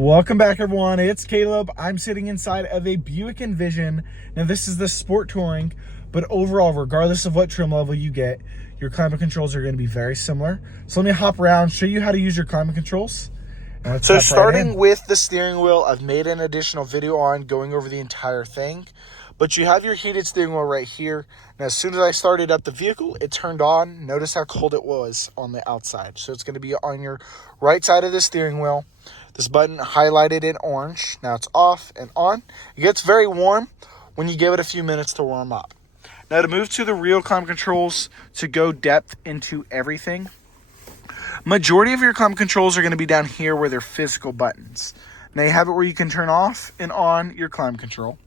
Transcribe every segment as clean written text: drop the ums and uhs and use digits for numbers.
Welcome back, everyone. It's Caleb. I'm sitting inside of a Buick Envision. Now, this is the Sport Touring, but overall, regardless of what trim level you get, your climate controls are going to be very similar. So let me hop around, show you how to use your climate controls. So starting with the steering wheel, I've made an additional video on going over the entire thing. But you have your heated steering wheel right here. Now, as soon as I started up the vehicle, it turned on. Notice how cold it was on the outside. So it's going to be on your right side of the steering wheel. This button highlighted in orange. Now it's off and on. It gets very warm when you give it a few minutes to warm up. Now to move to the real climate controls, to go depth into everything, majority of your climate controls are going to be down here where they're physical buttons. Now you have it where you can turn off and on your climate control.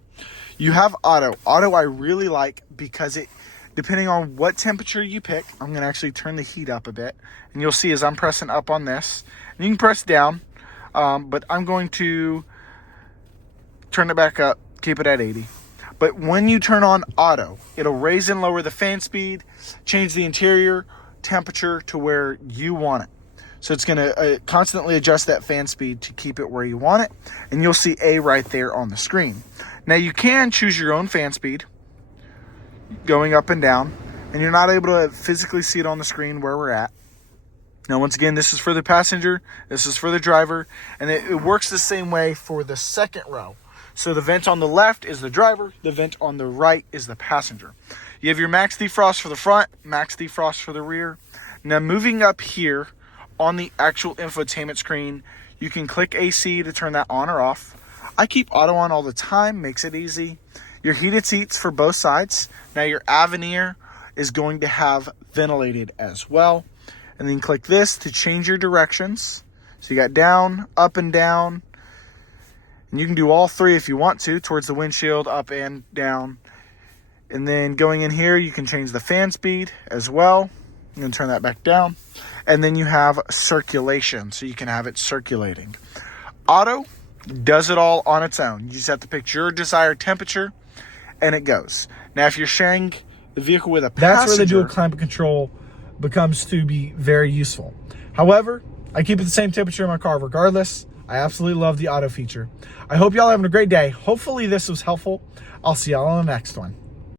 You have auto. Auto I really like because it, depending on what temperature you pick, I'm going to actually turn the heat up a bit. And you'll see as I'm pressing up on this, and you can press down, but I'm going to turn it back up, keep it at 80. But when you turn on auto, it'll raise and lower the fan speed, change the interior temperature to where you want it. So it's going to constantly adjust that fan speed to keep it where you want it. And you'll see A right there on the screen. Now you can choose your own fan speed going up and down, and you're not able to physically see it on the screen where we're at. Now, once again, this is for the passenger, this is for the driver, and it works the same way for the second row. So the vent on the left is the driver, the vent on the right is the passenger. You have your max defrost for the front, max defrost for the rear. Now, moving up here on the actual infotainment screen, you can click AC to turn that on or off. I keep auto on all the time, makes it easy. Your heated seats for both sides. Now your Avenir is going to have ventilated as well. And then click this to change your directions. So you got down, up and down. And you can do all three if you want to, towards the windshield, up and down. And then going in here, you can change the fan speed as well. You can turn that back down. And then you have circulation, so you can have it circulating. Auto does it all on its own. You just have to pick your desired temperature, and it goes. Now, if you're sharing the vehicle with a passenger, that's where the dual climate control becomes to be very useful. However, I keep it the same temperature in my car regardless. I absolutely love the auto feature. I hope y'all having a great day. Hopefully this was helpful. I'll see y'all on the next one.